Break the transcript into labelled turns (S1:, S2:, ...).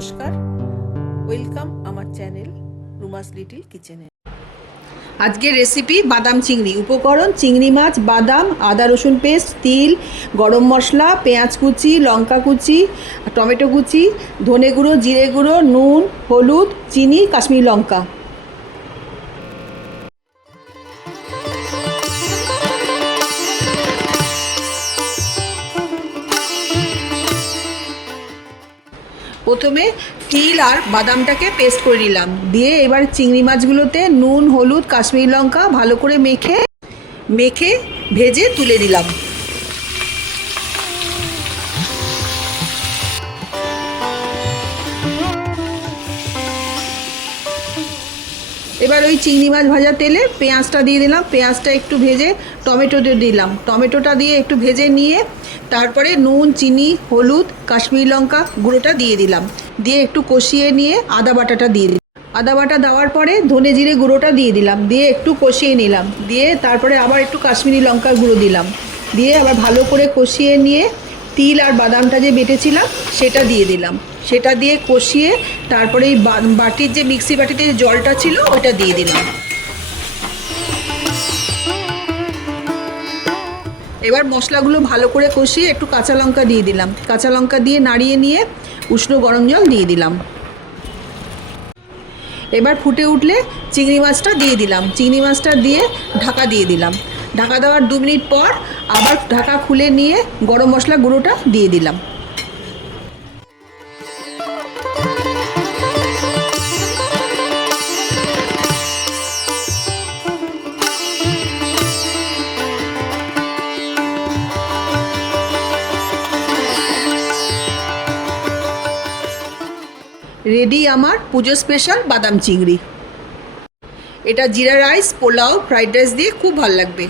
S1: নমস্কার। ওয়েলকাম আমার channel রুমাস little কিচেনে আজকের রেসিপি বাদাম চিংড়ি। উপকরণ, চিংড়ি মাছ, বাদাম, আদা, রসুন পেস্ট, তিল, গরম মশলা, পেঁয়াজ কুচি, লঙ্কা কুচি, টমেটো কুচি, ধনে গুঁড়ো, জিরে গুঁড়ো, নুন, হলুদ, চিনি, কাশ্মীরি লঙ্কা। প্রথমে তিল আর বাদামটাকে পেস্ট করে নিলাম। দিয়ে এবার চিংড়ি মাছগুলোতে নুন, হলুদ, কাশ্মীর লঙ্কা ভালো করে মেখে মেখে ভেজে তুলে দিলাম এবার ওই চিংড়ি মাছ ভাজা তেলে পেঁয়াজটা দিয়ে দিলাম। পেঁয়াজটা একটু ভেজে টমেটো দিয়ে দিলাম। টমেটোটা দিয়ে একটু ভেজে নিয়ে তারপরে নুন, চিনি, হলুদ, কাশ্মীরি লঙ্কা গুঁড়োটা দিয়ে দিলাম। দিয়ে একটু কষিয়ে নিয়ে আদা বাটাটা দিয়ে দিলাম। আদা বাটা দেওয়ার পরে ধনে জিরে গুঁড়োটা দিয়ে দিলাম। দিয়ে একটু কষিয়ে নিলাম। দিয়ে তারপরে আবার একটু কাশ্মীরি লঙ্কার গুঁড়ো দিলাম। দিয়ে আবার ভালো করে কষিয়ে নিয়ে তিল আর বাদামটা যে বেটেছিলাম, সেটা দিয়ে দিলাম। সেটা দিয়ে কষিয়ে তারপরে এই বাটির যে মিক্সি বাটিতে যে জলটা ছিল, ওটা দিয়ে দিলাম। এবার মশলাগুলো ভালো করে কষিয়ে একটু কাঁচা লঙ্কা দিয়ে দিলাম। কাঁচা লঙ্কা দিয়ে নাড়িয়ে নিয়ে উষ্ণ গরম জল দিয়ে দিলাম। এবার ফুটে উঠলে চিংড়ি মাছটা দিয়ে দিলাম। চিংড়ি মাছটা দিয়ে ঢাকা দিয়ে দিলাম। ঢাকা দেওয়ার দু মিনিট পর আবার ঢাকা খুলে নিয়ে গরম মশলা গুঁড়োটা দিয়ে দিলাম। রেডি আমার পুজো স্পেশাল বাদাম চিংড়ি। এটা জিরা রাইস, পোলাও, ফ্রাইড রাইস দিয়ে খুব ভালো লাগবে।